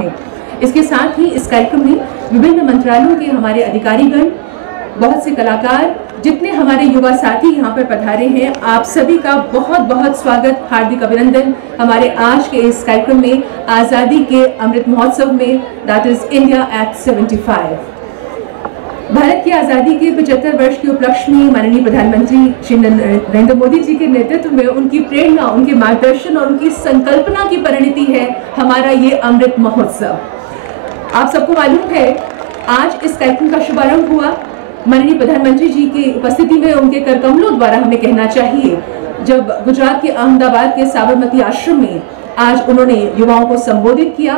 हैं। इसके साथ ही इस कार्यक्रम में विभिन्न मंत्रालयों के हमारे अधिकारीगण, बहुत से कलाकार, जितने हमारे युवा साथी यहाँ पर पधारे हैं, आप सभी का बहुत बहुत स्वागत, हार्दिक अभिनंदन हमारे आज के इस कार्यक्रम में, आज़ादी के अमृत महोत्सव में, that is India at 75। Bharat की आज़ादी के 75 वर्ष के उपलक्ष्य में माननीय प्रधानमंत्री श्री नरेंद्र मोदी जी के नेतृत्व में उनकी प्रेरणा, उनके मार्गदर्शन और उनकी संकल्पना की परिणति है हमारा ये अमृत महोत्सव। आप सबको मालूम है, आज इस कार्यक्रम का शुभारंभ हुआ माननीय प्रधानमंत्री जी की उपस्थिति में, उनके करकमलों द्वारा हमें कहना चाहिए, जब गुजरात के अहमदाबाद के साबरमती आश्रम में आज उन्होंने युवाओं को संबोधित किया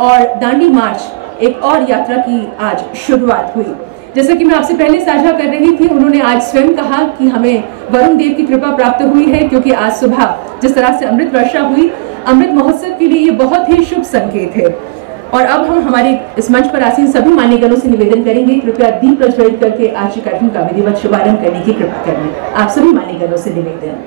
और दांडी मार्च एक और यात्रा की आज शुरुआत हुई। जैसा कि मैं आपसे पहले साझा कर रही थी, उन्होंने आज स्वयं कहा कि हमें वरुण देव की कृपा प्राप्त हुई है, क्योंकि आज सुबह जिस तरह से अमृत वर्षा हुई, अमृत महोत्सव के लिए ये बहुत ही शुभ संकेत है। और अब हम हमारे इस मंच पर आसीन सभी मान्यगणों से निवेदन करेंगे, कृपया दीप प्रज्वलित करके आज के कार्यक्रम का विधिवत शुभारंभ करने की कृपा करें। आप सभी मान्यगणों से निवेदन।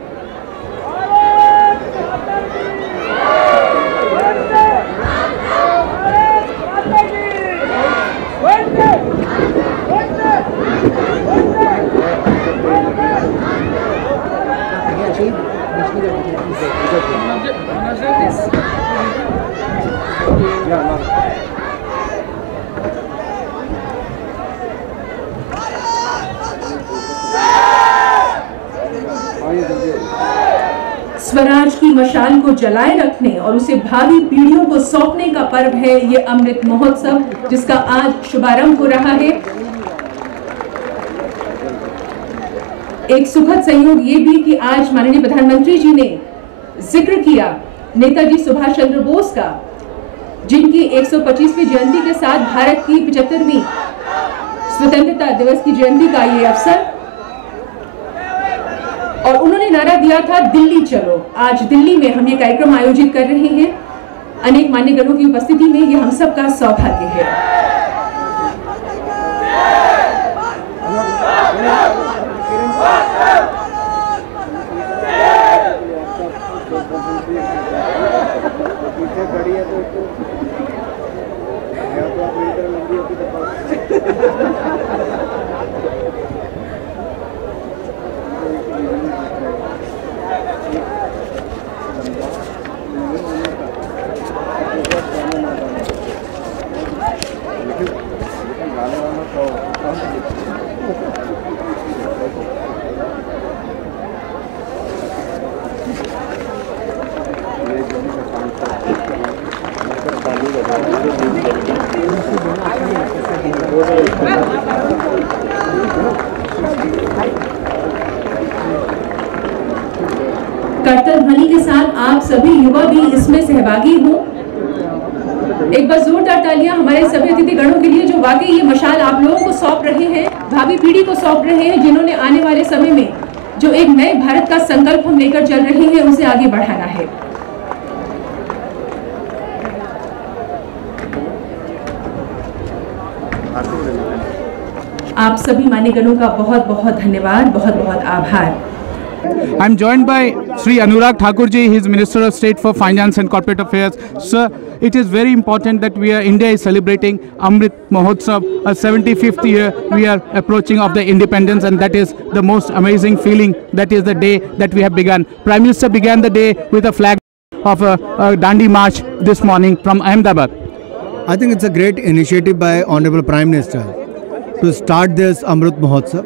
स्वराज की मशाल को जलाए रखने और उसे भावी पीढ़ियों को सौंपने का पर्व है ये अमृत महोत्सव, जिसका आज शुभारंभ हो रहा है। एक सुखद संयोग ये भी कि आज माननीय प्रधानमंत्री जी ने जिक्र किया नेताजी सुभाष चंद्र बोस का, जिनकी 125वीं जयंती के साथ भारत की 75वीं स्वतंत्रता दिवस की जयंती का ये अवसर, और उन्होंने नारा दिया था दिल्ली चलो। आज दिल्ली में हम ये कार्यक्रम आयोजित कर रहे हैं, अनेक मान्यगणों की उपस्थिति में, ये हम सब का सौभाग्य है। कर्तव्य ध्वनि के साथ आप सभी युवा भी इसमें सहभागी हो। एक बार जोरदार तालियां हमारे सभी अतिथि गणों के लिए, जो वाकई ये मशाल आप लोगों को सौंप रहे हैं, भावी पीढ़ी को सौंप रहे हैं, जिन्होंने आने वाले समय में जो एक नए भारत का संकल्प हम लेकर चल रहे हैं, उसे आगे बढ़ाना है। आप सभी मान्यगणों का बहुत बहुत धन्यवाद, बहुत बहुत आभार। I am joined by Sri Anurag Thakur ji, he is Minister of State for Finance and Corporate Affairs. Sir, it is very important that India is celebrating Amrit Mahotsav, a 75th year we are approaching of the independence, and that is the most amazing feeling. That is the day that we have begun. Prime Minister began the day with a flag of a Dandi March this morning from Ahmedabad. I think it's a great initiative by Honorable Prime Minister to start this Amrit Mahotsav,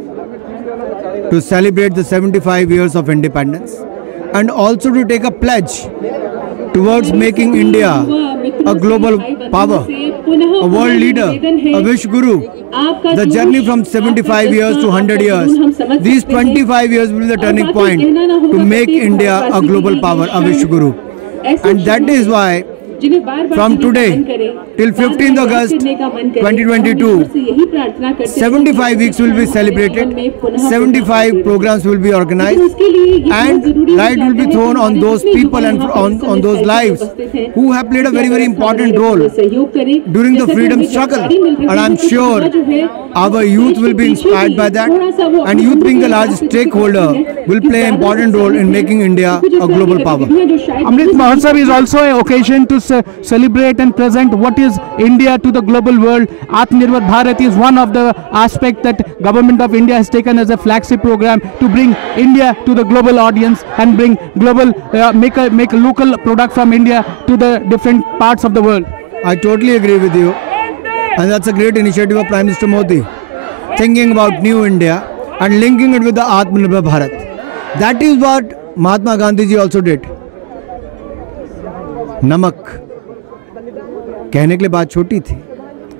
to celebrate the 75 years of independence, and also to take a pledge towards making India a global power, a world leader, a wish guru. The journey from 75 years to 100 years, these 25 years will be the turning point to make India a global power, a wish guru. And that is why from today till 15th August 2022, 75 weeks will be celebrated, 75 programs will be organized, and light will be thrown on those people and on those lives who have played a very, very important role during the freedom struggle. And I am sure our youth will be inspired by that, and youth being the largest stakeholder will play an important role in making India a global power. Amrit Mahotsav is also an occasion to celebrate and present what is India to the global world. Atmanirbhar Bharat is one of the aspects that Government of India has taken as a flagship program to bring India to the global audience and bring global, make a local product from India to the different parts of the world. I totally agree with you. And that's a great initiative of Prime Minister Modi, thinking about New India and linking it with the Atmanirbhar Bharat. That is what Mahatma Gandhi ji also did. Namak. कहने के लिए बात छोटी थी,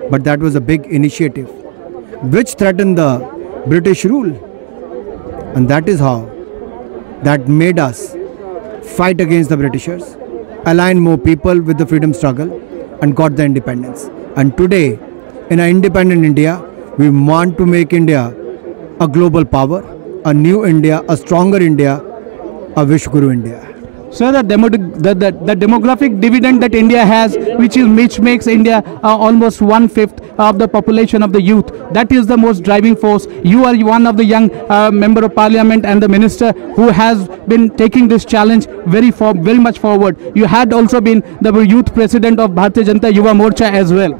but that was a big initiative which threatened the British rule. And that is how that made us fight against the Britishers, align more people with the freedom struggle and got the independence. And today, in an independent India, we want to make India a global power, a new India, a stronger India, a Vishwaguru India. So the demographic dividend that India has, which makes India almost 1/5 of the population of the youth, that is the most driving force. You are one of the young member of parliament and the minister who has been taking this challenge very much forward. You had also been the youth president of Bharatiya Janata Yuva Morcha as well.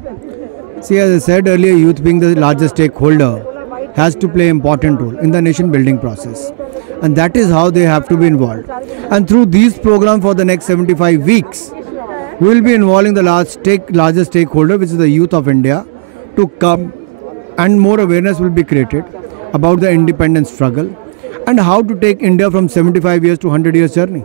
See, as I said earlier, youth being the largest stakeholder has to play an important role in the nation building process. And that is how they have to be involved. And through these programs for the next 75 weeks, we will be involving the largest stakeholder, which is the youth of India, to come, and more awareness will be created about the independence struggle and how to take India from 75 years to 100 years journey.